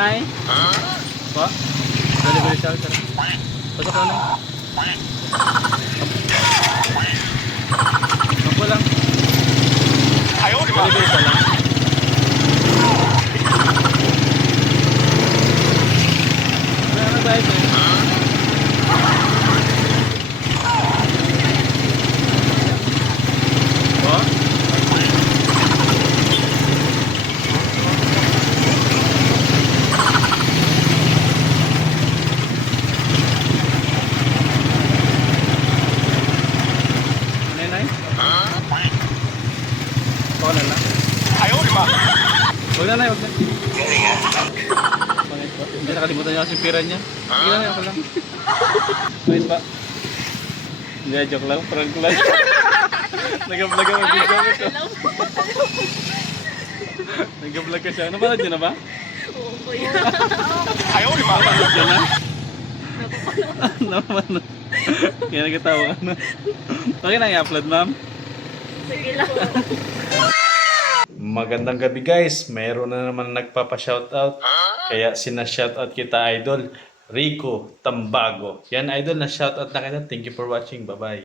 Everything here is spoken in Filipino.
Nay? Pa? Dali siya. Pasok ka na. Ako lang. Dali siya lang. Ano ba ito? Huwag na lang. Huwag na. Hindi nakalimutan niya kasi yung pira niya. Hindi na, ako lang. Wait pa. Hindi, joke lang. Prank lang. Nag-vlog ang video ko. Nag-vlog ka siya. Napanood niyo na ba? Oo, kuya. Napanood niyo na? Napanood. Kaya nagkatawa ka na. Okay na i-upload, ma'am? Sige lang. Magandang gabi guys, mayroon na naman nagpapa-shoutout. Kaya sina-shoutout kita idol, Rico Tambago. Yan idol, na-shoutout na kita. Thank you for watching. Bye-bye.